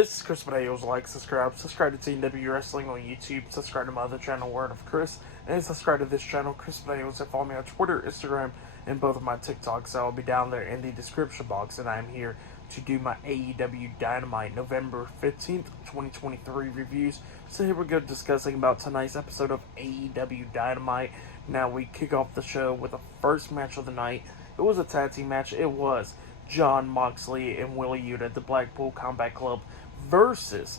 This is Chris Videos. Like, subscribe to TNW Wrestling on YouTube, subscribe to my other channel, Word of Chris, and subscribe to this channel, Chris Videos, and follow me on Twitter, Instagram, and both of my TikToks. I'll be down there in the description box, and I'm here to do my AEW Dynamite November 15th, 2023 reviews. So here we go, discussing about tonight's episode of AEW Dynamite. Now we kick off the show with the first match of the night. It was a tag team match. It was Jon Moxley and Wheeler Yuta, the Blackpool Combat Club, versus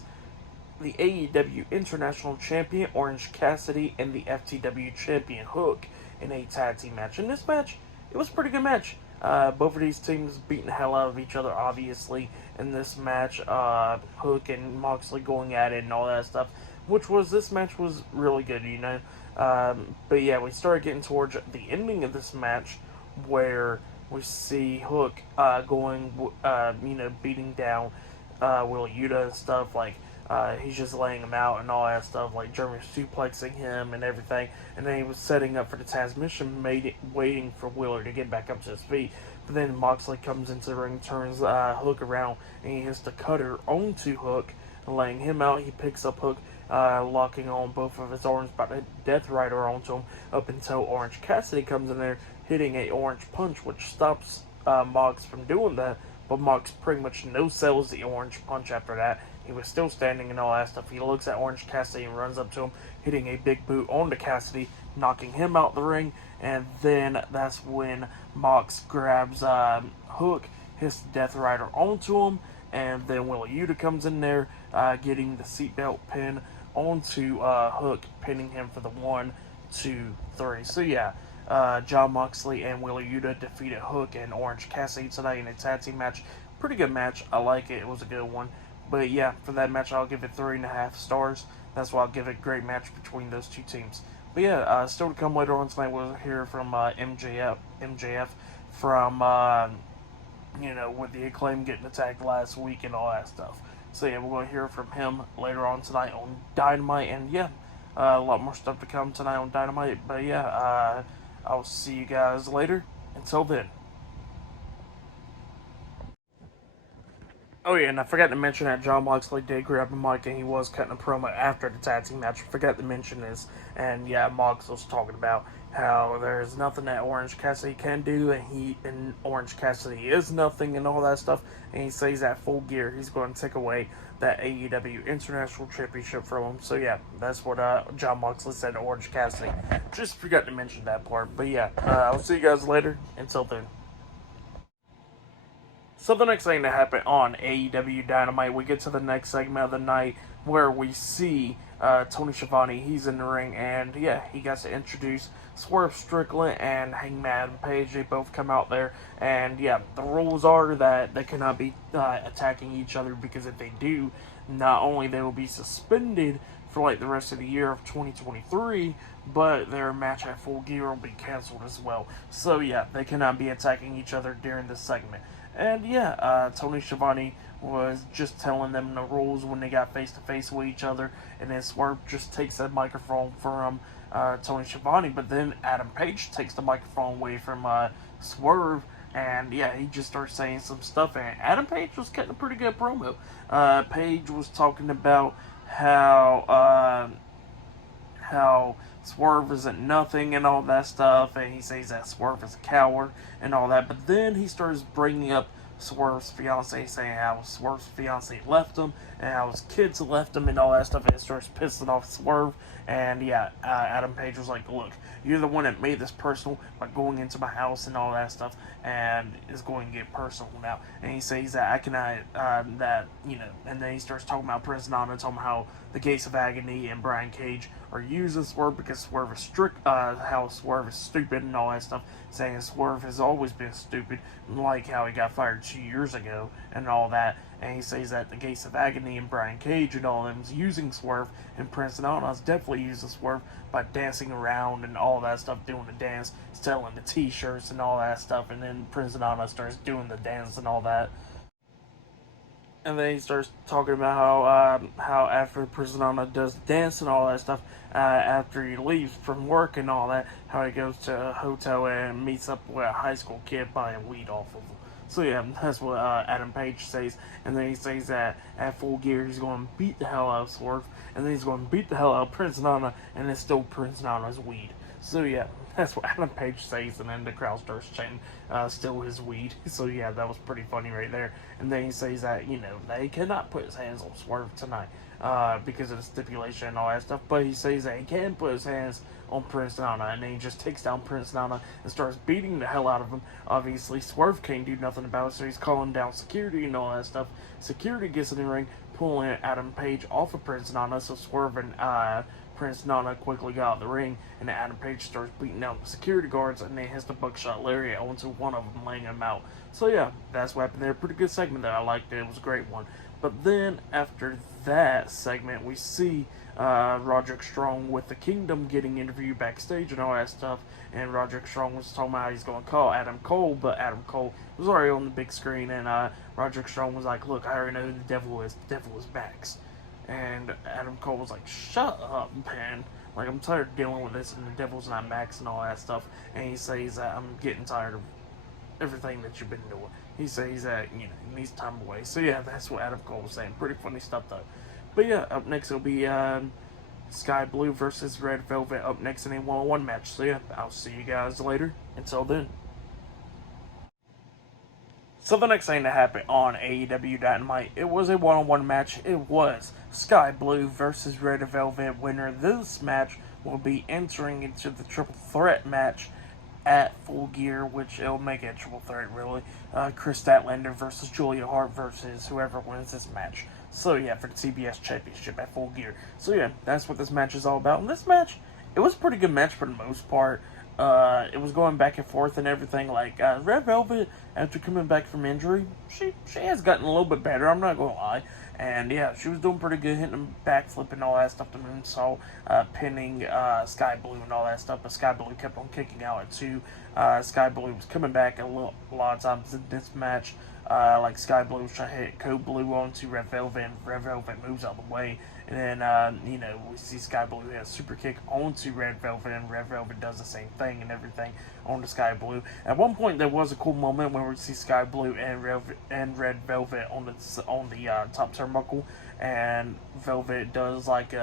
the AEW International Champion Orange Cassidy and the FTW Champion Hook in a tag team match. In this match, it was a pretty good match. Both of these teams beating the hell out of each other, obviously, in this match. Hook and Moxley going at it and all that stuff, this match was really good, you know. But yeah, we started getting towards the ending of this match where we see Hook beating down Wheeler Yuta and stuff, like he's just laying him out and all that stuff, like German suplexing him and everything, and then he was setting up for the transmission, waiting for Wheeler to get back up to his feet. But then Moxley comes into the ring, turns Hook around, and he hits the cutter onto Hook, laying him out. He picks up Hook, locking on both of his arms, about to Death Rider onto him, up until Orange Cassidy comes in there, hitting a orange punch, which stops Mox from doing that. But Mox pretty much no-sells the orange punch after that. He was still standing and all that stuff. He looks at Orange Cassidy and runs up to him, hitting a big boot onto Cassidy, knocking him out the ring. And then that's when Mox grabs Hook, hits Death Rider onto him, and then Wheeler Yuta comes in there, getting the seatbelt pin onto Hook, pinning him for the 1, 2, 3. So yeah, Jon Moxley and Wheeler Yuta defeated Hook and Orange Cassidy tonight in a tag team match. Pretty good match. I like it. It was a good one. But yeah, for that match, I'll give it 3.5 stars. That's why I'll give it a great match between those two teams. But yeah, still to come later on tonight, we'll hear from MJF from, with the Acclaim getting attacked last week and all that stuff. So yeah, we're going to hear from him later on tonight on Dynamite. And yeah, a lot more stuff to come tonight on Dynamite. But yeah, I'll see you guys later. Until then. Oh yeah, and I forgot to mention that Jon Moxley did grab a mic and he was cutting a promo after the tag team match. I forgot to mention this. And yeah, Mox was talking about how there's nothing that Orange Cassidy can do, and Orange Cassidy is nothing and all that stuff. And he says that Full Gear, he's going to take away that AEW International Championship from him. So yeah, that's what Jon Moxley said to Orange Cassidy. Just forgot to mention that part. But yeah, I'll see you guys later. Until then. So the next thing that happened on AEW Dynamite, we get to the next segment of the night where we see Tony Schiavone. He's in the ring, and yeah, he gets to introduce Swerve Strickland and Hangman Adam Page. They both come out there, and yeah, the rules are that they cannot be attacking each other, because if they do, not only they will be suspended for like the rest of the year of 2023, but their match at Full Gear will be canceled as well. So yeah, they cannot be attacking each other during this segment. And yeah, Tony Schiavone was just telling them the rules when they got face-to-face with each other, and then Swerve just takes that microphone from Tony Schiavone, but then Adam Page takes the microphone away from Swerve, and yeah, he just starts saying some stuff, and Adam Page was cutting a pretty good promo. Page was talking about how Swerve isn't nothing and all that stuff, and he says that Swerve is a coward and all that, but then he starts bringing up Swerve's fiance, saying how Swerve's fiance left him and how his kids left him and all that stuff, and it starts pissing off Swerve. And yeah, Adam Page was like, look, you're the one that made this personal by going into my house and all that stuff, and is going to get personal now. And he says that I cannot, and then he starts talking about Prince Nana, talking about how the Gates of Agony and Brian Cage are using Swerve because Swerve is how Swerve is stupid and all that stuff, saying Swerve has always been stupid, like how he got fired 2 years ago and all that. And he says that the Gates of Agony and Brian Cage and all of them is using Swerve, and Prince Nana is definitely using Swerve by dancing around and all that stuff, doing the dance, selling the t-shirts and all that stuff, and then Prince Nana starts doing the dance and all that. And then he starts talking about how after Prince Nana does the dance and all that stuff, after he leaves from work and all that, how he goes to a hotel and meets up with a high school kid buying weed off of him. So yeah, that's what Adam Page says, and then he says that at Full Gear he's going to beat the hell out of Swerve, and then he's going to beat the hell out of Prince Nana, and it's still Prince Nana's weed. So yeah, that's what Adam Page says, and then the crowd starts chanting, still his weed. So yeah, that was pretty funny right there. And then he says that, they cannot put his hands on Swerve tonight, because of the stipulation and all that stuff, but he says that he can put his hands on Prince Nana, and then he just takes down Prince Nana and starts beating the hell out of him. Obviously, Swerve can't do nothing about it, so he's calling down security and all that stuff. Security gets in the ring, pulling Adam Page off of Prince Nana, so Swerve and Prince Nana quickly got out of the ring, and Adam Page starts beating down the security guards, and then hits the buckshot lariat onto one of them, laying him out. So yeah, that's what happened there. Pretty good segment there. I liked it. It was a great one. But then after that segment, we see Roderick Strong with the Kingdom getting interviewed backstage and all that stuff. And Roderick Strong was talking about how he's going to call Adam Cole, but Adam Cole was already on the big screen. And Roderick Strong was like, "Look, I already know who the devil is. The devil is Max." And Adam Cole was like, "Shut up, man. Like, I'm tired of dealing with this, and the devil's not Max and all that stuff." And he says that, "I'm getting tired of everything that you've been doing." He says that, he needs time away. So yeah, that's what Adam Cole was saying. Pretty funny stuff though. But yeah, up next it'll be Sky Blue versus Red Velvet up next in a one-on-one match. So yeah, I'll see you guys later. Until then. So the next thing that happened on AEW Dynamite, it was a one-on-one match. It was Sky Blue versus Red Velvet. Winner this match will be entering into the triple threat match at Full Gear, which it'll make it a triple threat, really. Chris Statlander versus Julia Hart versus whoever wins this match. So yeah, for the TBS Championship at Full Gear. So yeah, that's what this match is all about. And this match, it was a pretty good match for the most part. It was going back and forth and everything. Like, Red Velvet, after coming back from injury, she has gotten a little bit better, I'm not gonna lie. And yeah, she was doing pretty good, hitting a backflip and all that stuff, the moonsault, pinning Sky Blue and all that stuff. But Sky Blue kept on kicking out at 2. Sky Blue was coming back a lot of times in this match. Like Sky Blue was trying to hit Code Blue onto Red Velvet, and Red Velvet moves out of the way. And then, we see Sky Blue hit a super kick onto Red Velvet, and Red Velvet does the same thing and everything onto Sky Blue. At one point, there was a cool moment where we see Sky Blue and Red Velvet on the top turnbuckle, and Velvet does like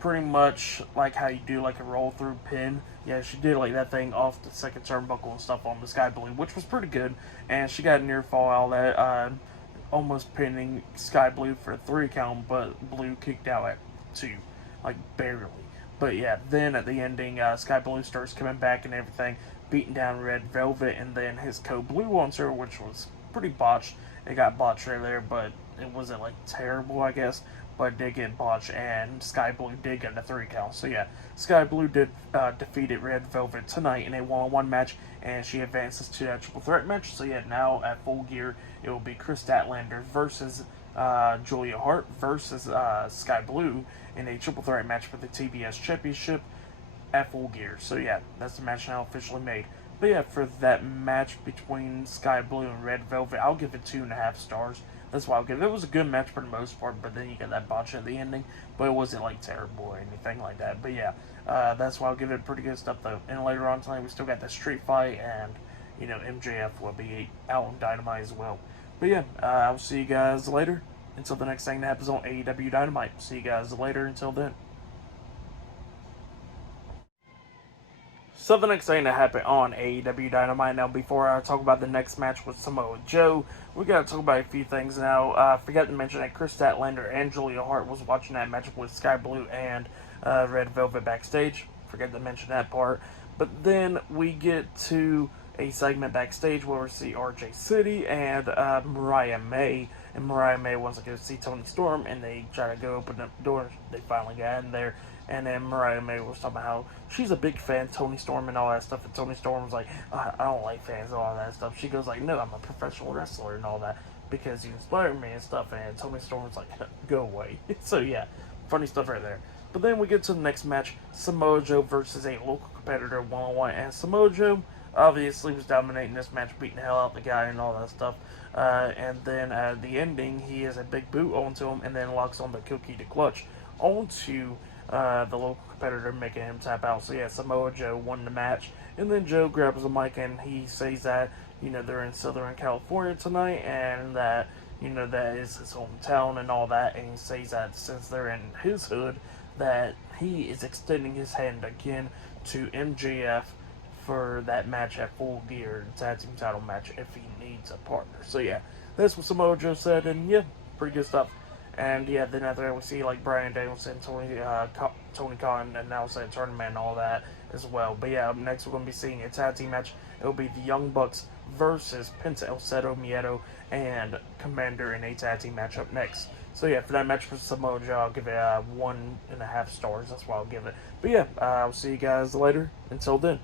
pretty much like how you do like a roll through pin. Yeah, she did like that thing off the second turnbuckle and stuff on the Sky Blue, which was pretty good. And she got a near fall out of that, almost pinning Sky Blue for a 3 count, but Blue kicked out at 2, like barely. But yeah, then at the ending, Sky Blue starts coming back and everything, beating down Red Velvet, and then his Code Blue on her, which was pretty botched. It got botched right there, but it wasn't like terrible, I guess. But it did get botched, and Sky Blue did get a 3 count. So yeah, Sky Blue did defeated Red Velvet tonight in a one-on-one match, and she advances to that triple threat match. So yeah, now at Full Gear, it will be Chris Statlander versus Julia Hart versus Sky Blue in a triple threat match for the TBS Championship at Full Gear. So yeah, that's the match now officially made. But yeah, for that match between Sky Blue and Red Velvet, I'll give it 2.5 stars. That's why I'll give it. It was a good match for the most part, but then you got that botch at the ending. But it wasn't like terrible or anything like that. But yeah, that's why I'll give it pretty good stuff though. And later on tonight, we still got the street fight, and MJF will be out on Dynamite as well. But yeah, I'll see you guys later. Until the next thing that happens on AEW Dynamite. See you guys later. Until then. So the next thing that happened on AEW Dynamite. Now, before I talk about the next match with Samoa Joe, we gotta talk about a few things now. I forgot to mention that Chris Statlander and Julia Hart was watching that match with Sky Blue and Red Velvet backstage. Forgot to mention that part. But then we get to a segment backstage where we see RJ City and Mariah May. And Mariah May wants to go see Toni Storm, and they try to go open up the door. They finally got in there. And then Mariah May was talking about how she's a big fan of Toni Storm and all that stuff. And Toni Storm was like, I don't like fans and all that stuff. She goes like, no, I'm a professional wrestler and all that because you inspire me and stuff. And Toni Storm was like, go away. So yeah, funny stuff right there. But then we get to the next match, Samoa Joe versus a local competitor one-on-one. And Samoa Joe obviously was dominating this match, beating the hell out of the guy and all that stuff. And then at the ending, he has a big boot onto him and then locks on the Cookie to Clutch onto the local competitor, making him tap out. So yeah, Samoa Joe won the match, and then Joe grabs the mic and he says that they're in Southern California tonight, and that that is his hometown and all that, and he says that since they're in his hood, that he is extending his hand again to MJF for that match at Full Gear, tag team title match, if he needs a partner. So yeah, that's what Samoa Joe said, and yeah, pretty good stuff. And yeah, then after that we see like Bryan Danielson, Tony Khan announce a tournament and all that as well. But yeah, up next we're going to be seeing a tag team match. It'll be the Young Bucks versus Penta El Zero Miedo and Commander in a tag team match up next. So yeah, for that match for Samoa Joe, I'll give it 1.5 stars. That's what I'll give it. But yeah, I'll see you guys later. Until then.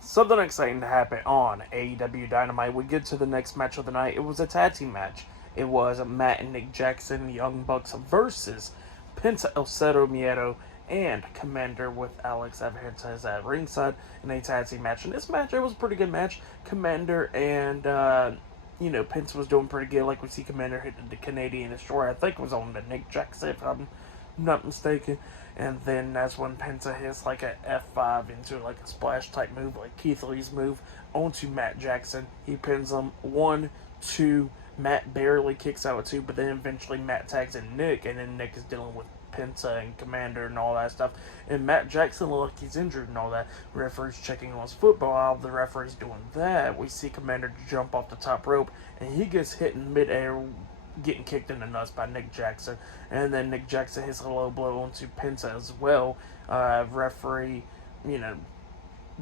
Something exciting to happen on AEW Dynamite. We get to the next match of the night. It was a tag team match. It was Matt and Nick Jackson, Young Bucks versus Penta El Zero Miedo and Commander with Alex Abrahantes at ringside in a tag team match. In this match, it was a pretty good match. Commander and Penta was doing pretty good. Like we see Commander hit the Canadian Destroyer. I think it was on the Nick Jackson, if I'm not mistaken. And then that's when Penta hits like a F5 into like a splash type move, like Keith Lee's move, onto Matt Jackson. He pins him 1, 2. Matt barely kicks out 2, but then eventually Matt tags in Nick, and then Nick is dealing with Penta and Commander and all that stuff. And Matt Jackson looks like he's injured and all that. Referee's checking on his football. While the referee's doing that, we see Commander jump off the top rope, and he gets hit in midair, getting kicked in the nuts by Nick Jackson. And then Nick Jackson hits a low blow onto Penta as well. Referee,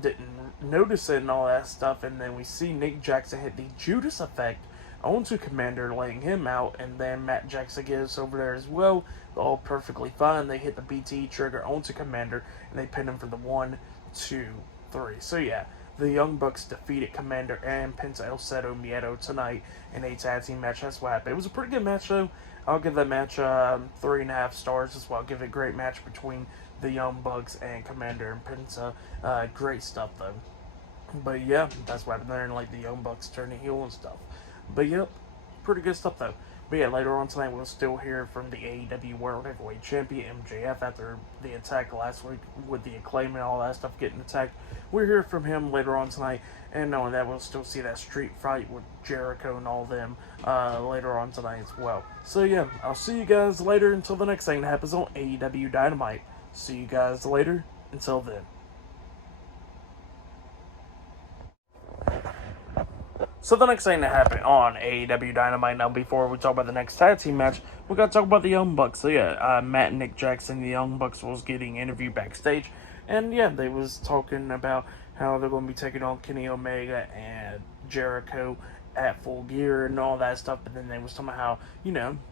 didn't notice it and all that stuff. And then we see Nick Jackson hit the Judas effect onto Commander, laying him out. And then Matt Jackson gets over there as well. All perfectly fine. They hit the BT trigger onto Commander, and they pin him for the 1, 2, 3. So yeah, the Young Bucks defeated Commander and Penta El Zero Miedo tonight in a tag team match. That's what happened. It was a pretty good match, though. I'll give that match 3.5 stars as well. I'll give it a great match between the Young Bucks and Commander and Penta. Great stuff, though. But yeah, that's what happened there, and like the Young Bucks turning heel and stuff. But yep, pretty good stuff, though. But yeah, later on tonight, we'll still hear from the AEW World Heavyweight Champion, MJF, after the attack last week with the Acclaim and all that stuff getting attacked. We'll hear from him later on tonight, and knowing that we'll still see that street fight with Jericho and all them later on tonight as well. So yeah, I'll see you guys later until the next thing that happens on AEW Dynamite. See you guys later. Until then. So the next thing that happened on AEW Dynamite, now before we talk about the next tag team match, we got to talk about the Young Bucks. So yeah, Matt and Nick Jackson, the Young Bucks, was getting interviewed backstage. And yeah, they was talking about how they're going to be taking on Kenny Omega and Jericho at Full Gear and all that stuff. But then they was talking about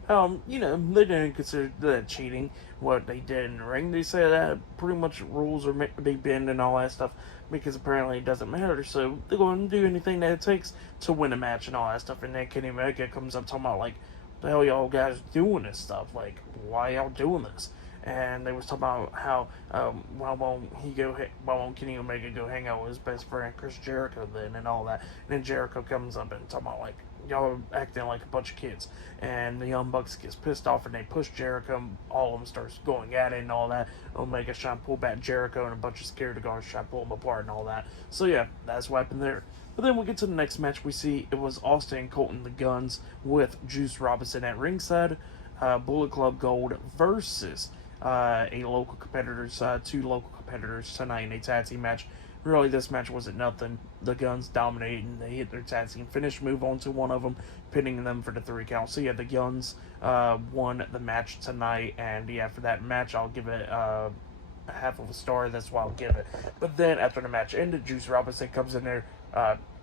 how, they didn't consider that cheating, what they did in the ring. They said that pretty much rules are meant to be bent and all that stuff, because apparently it doesn't matter. So they're going to do anything that it takes to win a match and all that stuff. And then Kenny Omega comes up talking about, like, the hell y'all guys doing this stuff? Like, why y'all doing this? And they was talking about how, why won't Kenny Omega go hang out with his best friend Chris Jericho then, and all that. And then Jericho comes up and talking about, like, y'all are acting like a bunch of kids. And the Young Bucks gets pissed off, and they push Jericho. All of them starts going at it and all that. Omega's trying to pull back Jericho, and a bunch of security guards trying to pull him apart and all that. So yeah, that's what happened there. But then we get to the next match. We see it was Austin and Colton the Guns with Juice Robinson at ringside. Bullet Club Gold versus a local competitors, 2 local competitors tonight in a tag team match. Really, this match wasn't nothing. The Guns dominated, and they hit their tag team finish move onto one of them, pinning them for the 3 count. So yeah, the Guns won the match tonight, and yeah, for that match, I'll give it half of a star. That's why I'll give it. But then after the match ended, Juice Robinson comes in there,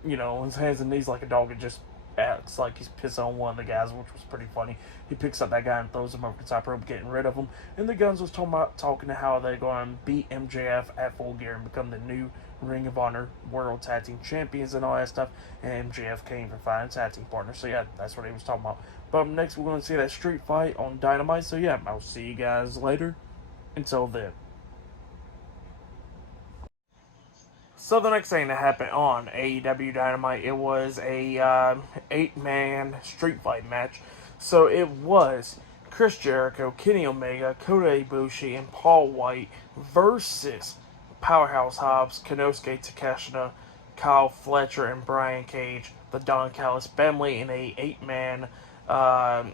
his hands and knees like a dog, and just acts like he's pissing on one of the guys, which was pretty funny. He picks up that guy and throws him over the top rope, getting rid of him. And the Guns was talking to how they're going to beat MJF at Full Gear and become the new Ring of Honor World Tag Team Champions and all that stuff. And MJF came for finding tag team partner. So yeah, that's what he was talking about. But next we're going to see that street fight on Dynamite. So yeah, I'll see you guys later. Until then. So the next thing that happened on AEW Dynamite, it was a 8-man street fight match. So it was Chris Jericho, Kenny Omega, Kota Ibushi, and Paul White versus Powerhouse Hobbs, Konosuke Takeshita, Kyle Fletcher, and Brian Cage, the Don Callis family, in a 8-man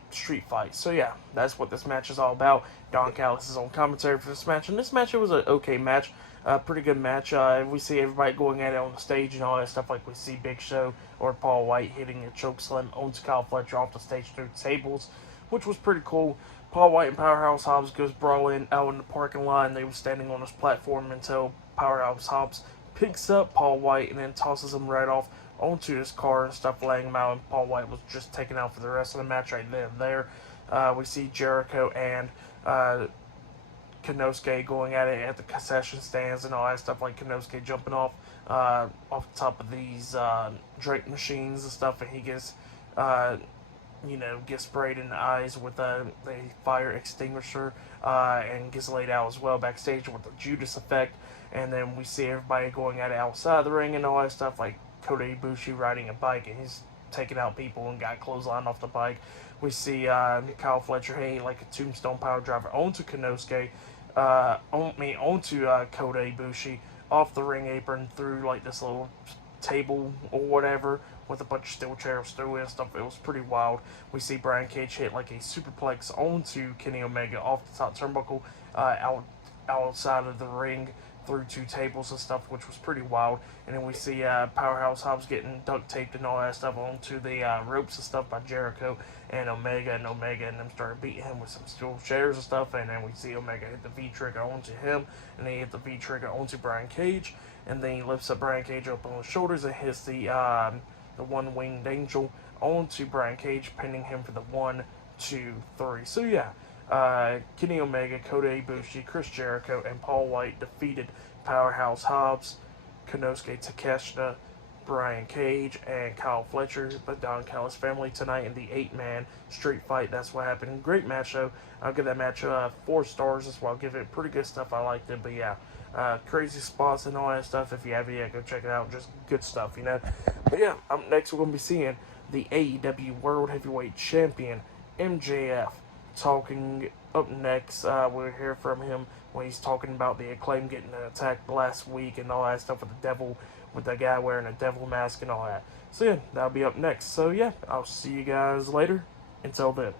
street fight. So yeah, that's what this match is all about. Don Callis is on commentary for this match, and this match, it was an okay match, pretty good match. We see everybody going at it on the stage and all that stuff, like we see Big Show or Paul White hitting a choke slam onto Kyle Fletcher off the stage through tables, which was pretty cool. Paul White and Powerhouse Hobbs goes brawling out in the parking lot, and they were standing on this platform until Powerhouse Hobbs picks up Paul White and then tosses him right off onto his car and stuff, laying him out, and Paul White was just taken out for the rest of the match right then and there. We see Jericho and Konosuke going at it at the concession stands and all that stuff, like Konosuke jumping off the top of these drink machines and stuff, and he gets gets sprayed in the eyes with a fire extinguisher and gets laid out as well backstage with the Judas effect. And then we see everybody going at it outside the ring and all that stuff, like Kota Ibushi riding a bike and he's taking out people and got clothesline off the bike. We see Kyle Fletcher hitting like a tombstone power driver onto Konosuke, onto Kota Ibushi off the ring apron through like this little table or whatever with a bunch of steel chairs through it and stuff. It was pretty wild. We see Brian Cage hit like a superplex onto Kenny Omega off the top turnbuckle outside of the ring through 2 tables and stuff, which was pretty wild. And then we see Powerhouse Hobbs getting duct taped and all that stuff onto the ropes and stuff by Jericho and Omega, and them started beating him with some steel chairs and stuff. And then we see Omega hit the V trigger onto him, and then he hit the V trigger onto Brian Cage, and then he lifts up Brian Cage up on his shoulders and hits the one-winged angel onto Brian Cage, pinning him for the 1, 2, 3. So yeah, Kenny Omega, Kota Ibushi, Chris Jericho, and Paul White defeated Powerhouse Hobbs, Konosuke Takeshita, Brian Cage, and Kyle Fletcher, the Don Callis family, tonight in the 8-man street fight. That's what happened. Great match, though. I'll give that match 4 stars as well. I'll give it pretty good stuff. I liked it, but yeah, crazy spots and all that stuff. If you have it, go check it out. Just good stuff, But yeah, up next we're going to be seeing the AEW World Heavyweight Champion, MJF, talking up next. We'll hear from him when he's talking about the Acclaim getting attacked last week and all that stuff with the devil, with the guy wearing a devil mask and all that. So yeah, that'll be up next. So yeah, I'll see you guys later. Until then.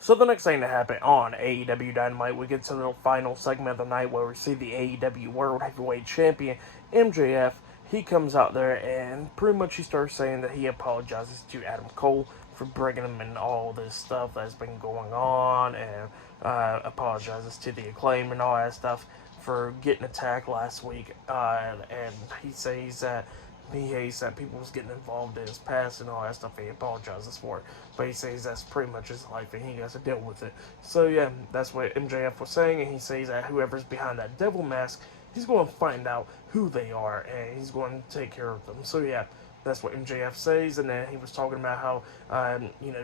So the next thing to happen on AEW Dynamite, we get to the final segment of the night where we see the AEW World Heavyweight Champion, MJF. He comes out there and pretty much he starts saying that he apologizes to Adam Cole for bringing him in all this stuff that's been going on, and apologizes to the Acclaim and all that stuff for getting attacked last week. And he says that he hates that people was getting involved in his past and all that stuff. He apologizes for it, but he says that's pretty much his life and he has to deal with it. So yeah, that's what MJF was saying, and he says that whoever's behind that devil mask, he's going to find out who they are and he's going to take care of them. So yeah, that's what MJF says. And then he was talking about how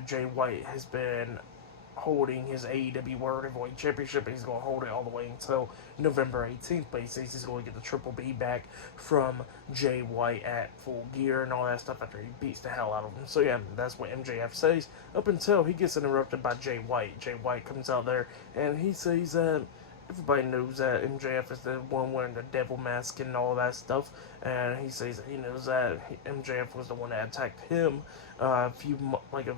Jay White has been holding his AEW World Heavyweight Championship, and he's going to hold it all the way until November 18th, but he says he's going to get the Triple B back from Jay White at Full Gear and all that stuff after he beats the hell out of him. So yeah, that's what MJF says, up until he gets interrupted by Jay White. Jay White comes out there and he says everybody knows that MJF is the one wearing the devil mask and all that stuff, and he says he knows that MJF was the one that attacked him a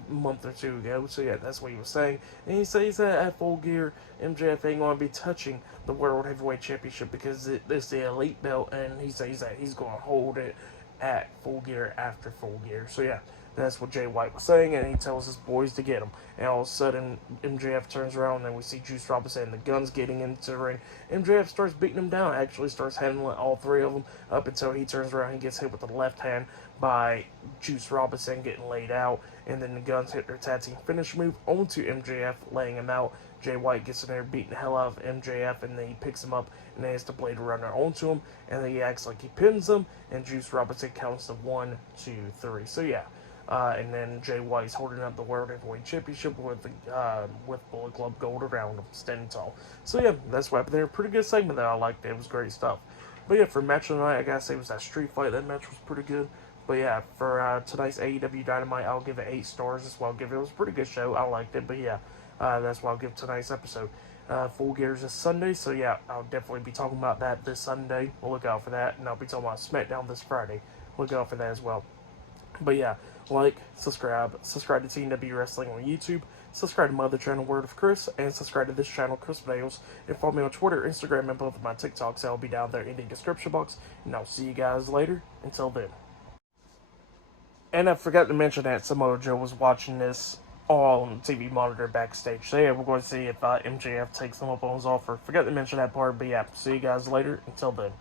month or 2 ago. So yeah, that's what he was saying. And he says that at Full Gear, MJF ain't going to be touching the World Heavyweight Championship because it's the Elite belt, and he says that he's going to hold it at Full Gear after Full Gear. So yeah, that's what Jay White was saying, and he tells his boys to get him. And all of a sudden, MJF turns around, and we see Juice Robinson and the Guns getting into the ring. MJF starts beating them down, actually starts handling all 3 of them, up until he turns around and gets hit with the left hand by Juice Robinson, getting laid out. And then the Guns hit their tag team finish move onto MJF, laying him out. Jay White gets in there beating the hell out of MJF, and then he picks him up and then has the Blade Runner onto him, and then he acts like he pins him, and Juice Robinson counts to 1, 2, 3. So yeah. And then Jay White's holding up the World Heavyweight Championship with Bullet Club Gold around him, standing tall. So yeah, that's what happened there. Pretty good segment there. I liked it. It was great stuff. But yeah, for match of the night, I gotta say it was that street fight. That match was pretty good. But yeah, for tonight's AEW Dynamite, I'll give it 8 stars as well. It was a pretty good show. I liked it, but yeah, that's why I'll give tonight's episode. Full Gears is Sunday, so yeah, I'll definitely be talking about that this Sunday. We'll look out for that, and I'll be talking about SmackDown this Friday. Look out for that as well. But yeah, subscribe to TNW Wrestling on YouTube, subscribe to my other channel, Word of Chris, and subscribe to this channel, Chris Nails, and follow me on Twitter, Instagram, and both of my TikToks. I'll be down there in the description box, and I'll see you guys later. Until then. And I forgot to mention that Samoa Joe was watching this all on the TV monitor backstage. So yeah, we're going to see if MJF takes him up on his offer. Forgot to mention that part, but yeah, see you guys later. Until then.